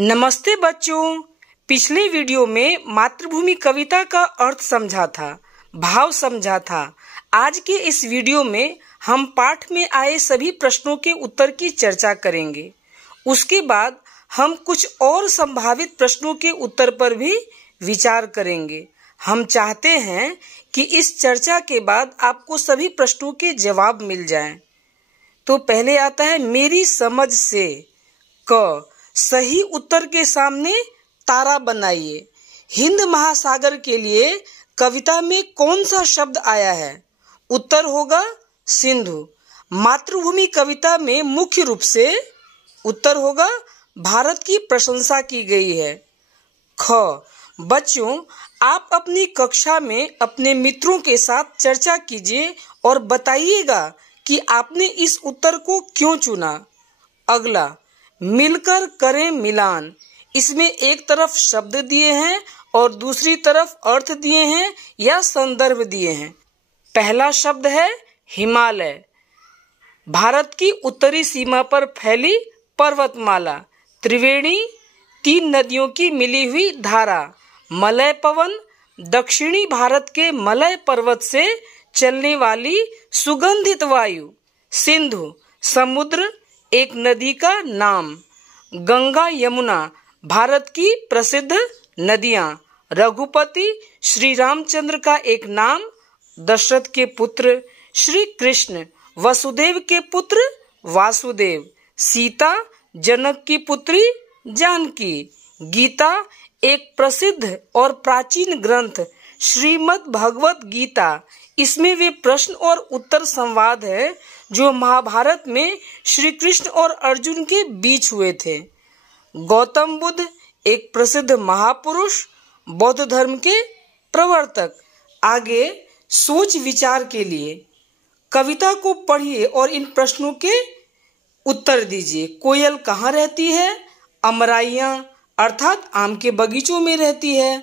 नमस्ते बच्चों। पिछले वीडियो में मातृभूमि कविता का अर्थ समझा था, भाव समझा था। आज के इस वीडियो में हम पाठ में आए सभी प्रश्नों के उत्तर की चर्चा करेंगे। उसके बाद हम कुछ और संभावित प्रश्नों के उत्तर पर भी विचार करेंगे। हम चाहते हैं कि इस चर्चा के बाद आपको सभी प्रश्नों के जवाब मिल जाएं। तो पहले आता है मेरी समझ से क। सही उत्तर के सामने तारा बनाइए। हिंद महासागर के लिए कविता में कौन सा शब्द आया है? उत्तर होगा सिंधु। मातृभूमि कविता में मुख्य रूप से उत्तर होगा भारत की प्रशंसा की गई है। ख। बच्चों, आप अपनी कक्षा में अपने मित्रों के साथ चर्चा कीजिए और बताइएगा कि आपने इस उत्तर को क्यों चुना। अगला, मिलकर करें मिलान। इसमें एक तरफ शब्द दिए हैं और दूसरी तरफ अर्थ दिए हैं या संदर्भ दिए हैं। पहला शब्द है हिमालय। भारत की उत्तरी सीमा पर फैली पर्वतमाला। त्रिवेणी, 3 नदियों की मिली हुई धारा। मलय पवन, दक्षिणी भारत के मलय पर्वत से चलने वाली सुगंधित वायु। सिंधु, समुद्र, एक नदी का नाम। गंगा यमुना, भारत की प्रसिद्ध नदियां। रघुपति, श्री रामचंद्र का एक नाम। दशरथ के पुत्र श्री कृष्ण, वसुदेव के पुत्र वासुदेव। सीता, जनक की पुत्री जानकी। गीता, एक प्रसिद्ध और प्राचीन ग्रंथ श्रीमद् भगवत गीता। इसमें वे प्रश्न और उत्तर संवाद है जो महाभारत में श्री कृष्ण और अर्जुन के बीच हुए थे। गौतम बुद्ध, एक प्रसिद्ध महापुरुष, बौद्ध धर्म के प्रवर्तक। आगे सोच विचार के लिए कविता को पढ़िए और इन प्रश्नों के उत्तर दीजिए। कोयल कहाँ रहती है? अमराइयाँ अर्थात आम के बगीचों में रहती है।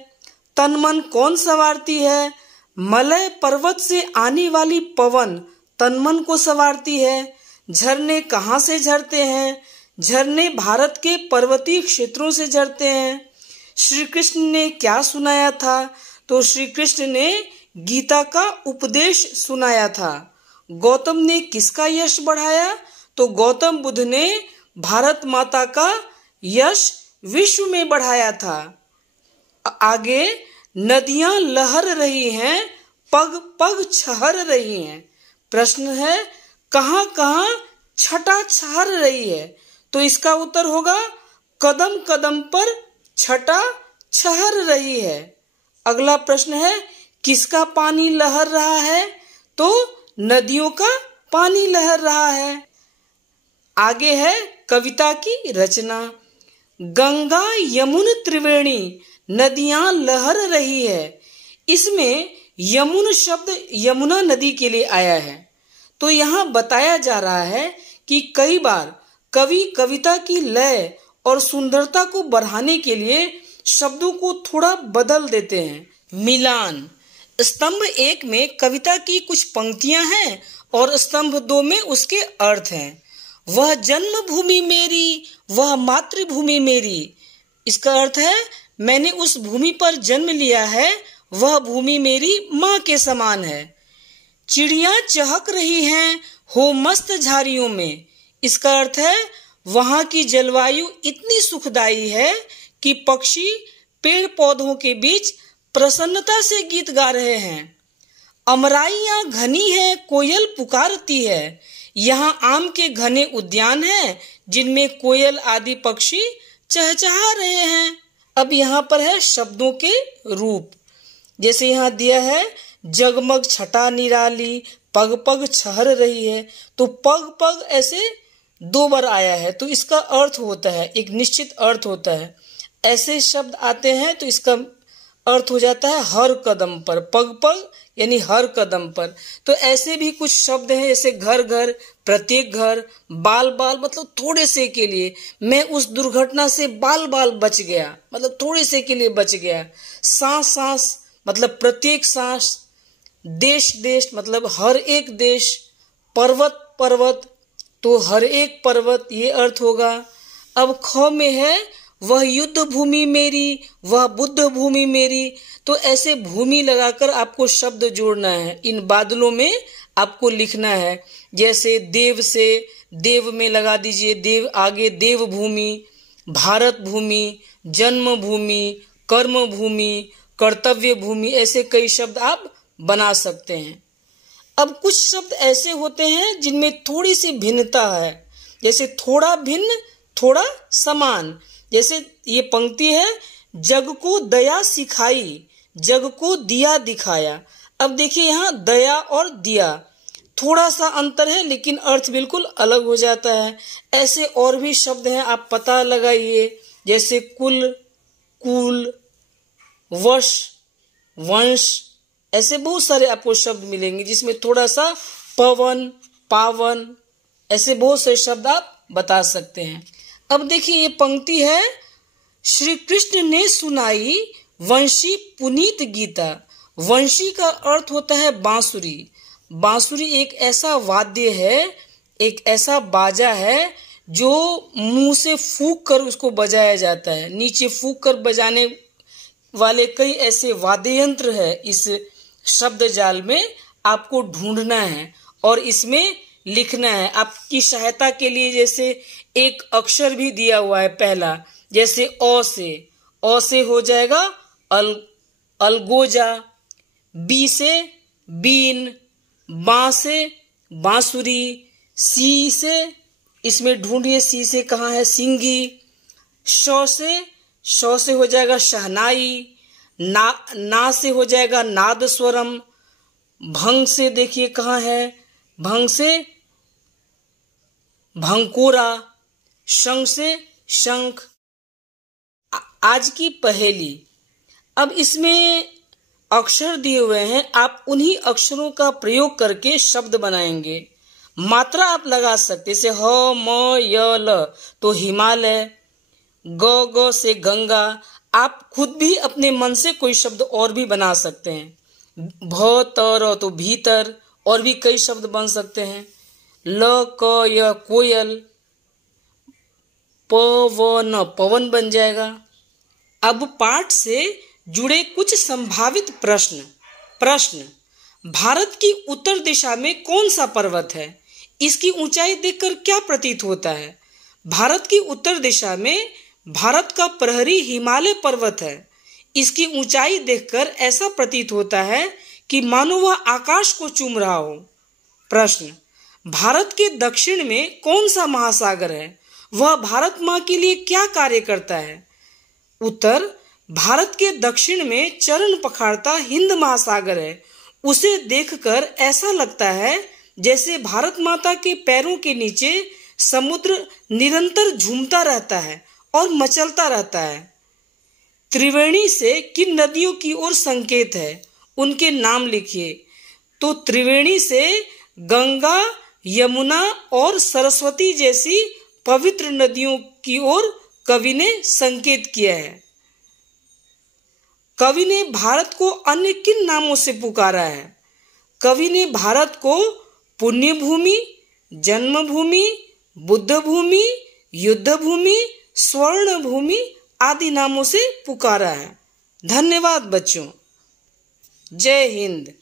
तन मन कौन संवारती है? मलय पर्वत से आने वाली पवन तन मन को संवारती है। झरने कहाँ से झरते हैं? झरने भारत के पर्वतीय क्षेत्रों से झरते हैं। श्री कृष्ण ने क्या सुनाया था? तो श्री कृष्ण ने गीता का उपदेश सुनाया था। गौतम ने किसका यश बढ़ाया? तो गौतम बुद्ध ने भारत माता का यश विश्व में बढ़ाया था। आगे, नदियां लहर रही हैं, पग पग छहर रही हैं। प्रश्न है कहाँ कहाँ छटा छहर रही है? तो इसका उत्तर होगा कदम कदम पर छटा छहर रही है। अगला प्रश्न है किसका पानी लहर रहा है? तो नदियों का पानी लहर रहा है। आगे है कविता की रचना। गंगा यमुन त्रिवेणी, नदियां लहर रही है। इसमें यमुन शब्द यमुना नदी के लिए आया है। तो यहाँ बताया जा रहा है कि कई बार कवि कविता की लय और सुंदरता को बढ़ाने के लिए शब्दों को थोड़ा बदल देते हैं। मिलान, स्तंभ 1 में कविता की कुछ पंक्तियां हैं और स्तंभ 2 में उसके अर्थ हैं। वह जन्मभूमि मेरी, वह मातृभूमि मेरी। इसका अर्थ है मैंने उस भूमि पर जन्म लिया है, वह भूमि मेरी माँ के समान है। चिड़ियाँ चहक रही हैं हो मस्त झाड़ियों में। इसका अर्थ है वहाँ की जलवायु इतनी सुखदायी है कि पक्षी पेड़ पौधों के बीच प्रसन्नता से गीत गा रहे हैं। अमराइयाँ घनी है, कोयल पुकारती है। यहाँ आम के घने उद्यान हैं जिनमें कोयल आदि पक्षी चहचहा रहे हैं। अब यहाँ पर है शब्दों के रूप। जैसे यहाँ दिया है जगमग छटा निराली, पग पग छहर रही है। तो पग पग ऐसे 2 बार आया है, तो इसका अर्थ होता है, एक निश्चित अर्थ होता है। ऐसे शब्द आते हैं तो इसका अर्थ हो जाता है हर कदम पर। पग पग यानी हर कदम पर। तो ऐसे भी कुछ शब्द हैं जैसे घर घर, प्रत्येक घर, बाल बाल मतलब थोड़े से के लिए। मैं उस दुर्घटना से बाल बाल बच गया, मतलब थोड़े से के लिए बच गया। सांस सांस मतलब प्रत्येक सांस। देश देश मतलब हर एक देश। पर्वत पर्वत तो हर एक पर्वत, ये अर्थ होगा। अब ख में है वह युद्ध भूमि मेरी, वह बुद्ध भूमि मेरी। तो ऐसे भूमि लगाकर आपको शब्द जोड़ना है, इन बादलों में आपको लिखना है। जैसे देव से देव में लगा दीजिए देव, आगे देव भूमि, भारत भूमि, जन्म भूमि, कर्म भूमि, कर्तव्य भूमि, ऐसे कई शब्द आप बना सकते हैं। अब कुछ शब्द ऐसे होते हैं जिनमें थोड़ी सी भिन्नता है, जैसे थोड़ा भिन्न थोड़ा समान। जैसे ये पंक्ति है, जग को दया सिखाई, जग को दिया दिखाया। अब देखिए यहाँ दया और दिया थोड़ा सा अंतर है, लेकिन अर्थ बिल्कुल अलग हो जाता है। ऐसे और भी शब्द हैं, आप पता लगाइए। जैसे कुल, कुल, वश, वंश, ऐसे बहुत सारे आपको शब्द मिलेंगे जिसमें थोड़ा सा पवन, पावन, ऐसे बहुत से शब्द आप बता सकते हैं। अब देखिए ये पंक्ति है, श्री कृष्ण ने सुनाई वंशी पुनीत गीता। वंशी का अर्थ होता है बांसुरी। बांसुरी एक ऐसा वाद्य है, एक ऐसा बाजा है जो मुंह से फूंक कर उसको बजाया जाता है। नीचे फूंक कर बजाने वाले कई ऐसे वाद्य यंत्र है। इस शब्द जाल में आपको ढूंढना है और इसमें लिखना है। आपकी सहायता के लिए जैसे एक अक्षर भी दिया हुआ है पहला, जैसे अ से हो जाएगा अलगोजा, बी से बीन, बा से बांसुरी, सी से इसमें ढूंढिए सी से कहाँ है सिंगी, श से हो जाएगा शहनाई, ना से हो जाएगा नाद स्वरम, भंग से देखिए कहाँ है, भंग से भंकोरा, शंख से शंख। आज की पहेली, अब इसमें अक्षर दिए हुए हैं, आप उन्हीं अक्षरों का प्रयोग करके शब्द बनाएंगे। मात्रा आप लगा सकते, जैसे ह म य ल तो हिमालय, ग से गंगा। आप खुद भी अपने मन से कोई शब्द और भी बना सकते हैं। भ त र तो भीतर, और भी कई शब्द बन सकते हैं। ल क य कोयल, प व न पवन बन जाएगा। अब पाठ से जुड़े कुछ संभावित प्रश्न। भारत की उत्तर दिशा में कौन सा पर्वत है? इसकी ऊंचाई देखकर क्या प्रतीत होता है? भारत की उत्तर दिशा में भारत का प्रहरी हिमालय पर्वत है। इसकी ऊंचाई देखकर ऐसा प्रतीत होता है कि मानो वह आकाश को चूम रहा हो। प्रश्न, भारत के दक्षिण में कौन सा महासागर है? वह भारत माँ के लिए क्या कार्य करता है? उत्तर, भारत के दक्षिण में चरण पखाड़ता हिंद महासागर है। उसे देखकर ऐसा लगता है जैसे भारत माता के पैरों के नीचे समुद्र निरंतर झूमता रहता है और मचलता रहता है। त्रिवेणी से किन नदियों की ओर संकेत है? उनके नाम लिखिए। तो त्रिवेणी से गंगा, यमुना और सरस्वती जैसी पवित्र नदियों की ओर कवि ने संकेत किया है। कवि ने भारत को अन्य किन नामों से पुकारा है? कवि ने भारत को पुण्य भूमि, जन्मभूमि, बुद्ध भूमि, युद्ध भूमि, स्वर्ण भूमि आदि नामों से पुकारा है। धन्यवाद बच्चों। जय हिंद।